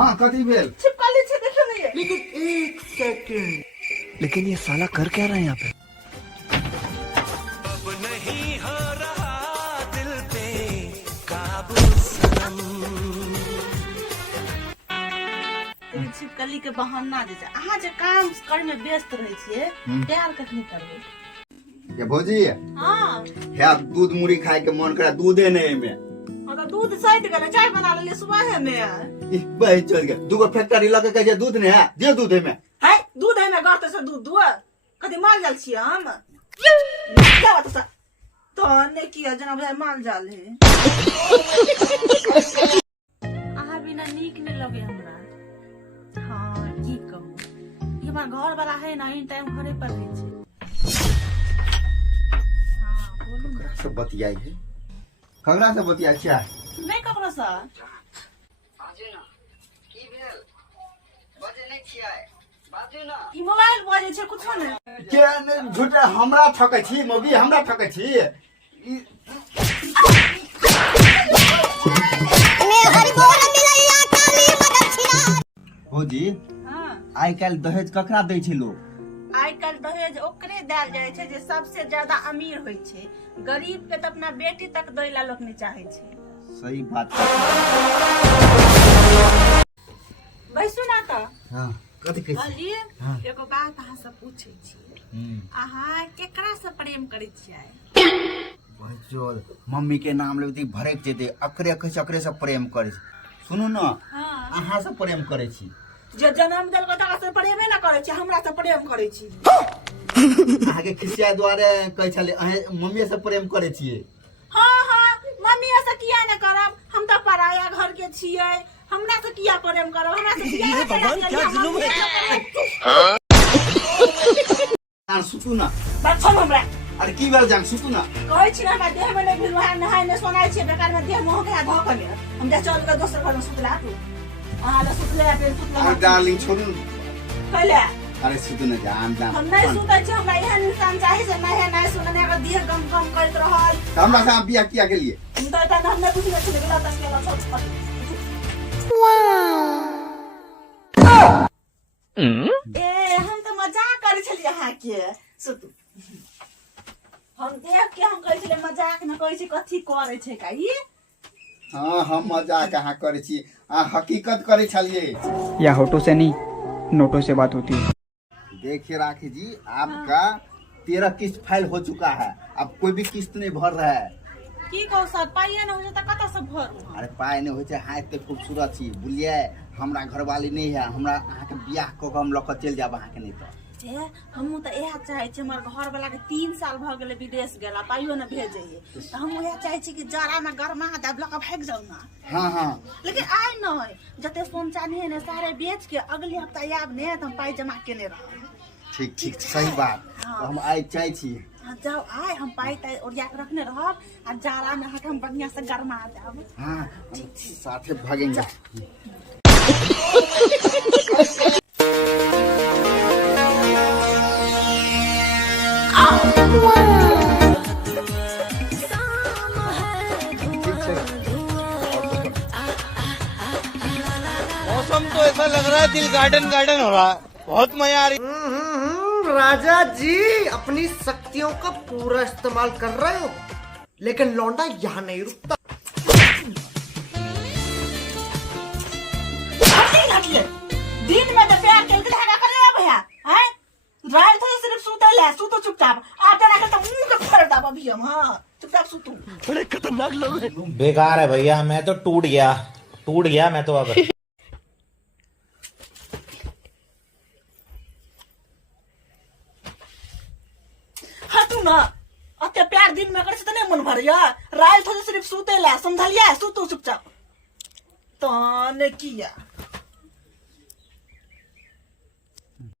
हाँ कथी भेल छिपकली छे देखियो नहीं है। लेकिन एक सेकंड, लेकिन ये साला कर क्या रहा है यहाँ पे? अब नहीं हो रहा दिल पे काबू सनम। छिपकली के बहाना जे छै अहाँ जे काम कर में व्यस्त रहे छिए प्यार कखनी करबे ये भौजी हां है दूध मुड़ी खाए के मन करे दूधे नहीं में मतलब दूध सैट गेले चाय बना लेले सुबह में इस बह चल गया दूगो फैक्ट्री लगे कहे दूध नहीं है दे दूध में है दूध है में गरते से दूध दुआ कदी माल जाल छिए हम क्या बात है तो ने किया जना भाई माल जाल है आहा बिना नीक नहीं लगे हमरा। हां की कहूं ये हमार घर वाला है ना इन टाइम घरे पर रहे छै। हां बोलू ना सब बतियाई है खगड़ा से बतिया क्या नहीं ककरो सा बाजू ना की भेल बजे नहीं छियै बाजू ना ई मोबाइल बजे छै कुछो नहीं के ने झूठे हमरा ठकै छी मौगी हमरा ठकै छी भौजी हां आइ काल्हि दहेज ककरा दै छै लोग आइ काल्हि दहेज ओकरे देल जाइ छै जे सबसे ज्यादा अमीर होइ छै गरीब के त अपना बेटी तक दै ला लोग नहीं चाहे छै। सही बात बैसू ना त हां कथि कहै छी अली हाँ। एगो बात अहाँ से पूछै छी अहाँ केकरा से प्रेम करै छियै? बच्चोल मम्मी के नाम लेते भड़क जेते अकरे कहै छै अकरे से प्रेम करे छी सुनू न हां अहाँ से प्रेम करे छी जे जन्म देल तकरा से प्रेमे ना करै छी हमरा से प्रेम करै छी। अहाँ के खिसिया द्वारे कहै छले अहाँ मम्मी से प्रेम करे छियै हां हां मम्मी से किया ना करब हम त पराया घर के छियै हमरा से किया प्रेम करब हमरा से किया ये भगवान क्या जुल्म है। यार सुतू ना बात छोड़ हमरा अरे की भेल जान सुतू ना कहै छी हमरा देह में नहीं भेल वहां नहाय ने सोनाय छी बेकार में देह मोह के धो के हम जा चल के दोसर घर में सुतला तू अहाँ ला सुतले फिर सुतला अरे डार्लिंग छोड़ू कहले अरे सुतू ना जान जान हम नहीं सुतै छी हमरा एहन इंसान चाही से नहीं सुनने का देह गम गम करत रहल हमरा से बियाह किया के लिए हम तो इतना हम नहीं पूछले छी गेला 10 के छोड़ ए हम तो मजाक करै छलिए अहाँ के सुतू हम देख के हम कहै छलिए मजाक में कहै छी कथि करै छै का ई हाँ हम मजाक कहाँ करे छी आ हकीकत करे छलिए या होठों से नहीं नोटों से बात होती है। देखिए राखी जी आपका 13 किस्त फाइल हो चुका है अब कोई भी किस्त नहीं भर रहा है की कहू सर पाइए न हो त कत से भरू अरे पाई नहीं होते हाँ इतने खूबसूरत छी बुझलिए हमरा घरवाली नहीं है हमरा अहाँ के बियाह कऽ के हम लऽ चल जाब अहाँ के नहीं तो हमू तो यह चाहे छी हमर घर वाला के 3 साल भ गेले विदेश गेला पाइयो न भेजइए त हम यह चाहे छी कि जरा में गरमा दब लक भाग जाऊ ना। हाँ हाँ लेकिन आइ नहीं जते सोन चांदी है ने सारे बेच के अगले हफ्ता आब ने त हम पाई जमा केने रह ठीक ठीक सही बात तो हम आई चाहे छी जाओ आए हम पाई ताई ओरिया के रखने रहब आ जारा में हाथ हम बढ़िया से गरमा जाब। हाँ साथे भागेंगे मौसम तो ऐसा लग रहा है दिल गार्डन गार्डन हो रहा है, बहुत मजा आ रही। राजा जी अपनी शक्तियों का पूरा इस्तेमाल कर रहे हो लेकिन लौंडा यहाँ नहीं रुकता। दिन में तो प्यार के धागा कर ले भैया हैं रात तो सिर्फ सूते ले सूतो चुपचाप आते ना के मुंह के फोड़ दाब अभी हम हां चुपचाप सूतू बड़े खतरनाक लोग हैं। बेकार है भैया मैं तो टूट गया मैं तो अब हटू ना अते प्यार दिन में करे से नहीं मन भरिया रात तो सिर्फ सूते ले समझलिया सूतू चुपचाप तो ने किया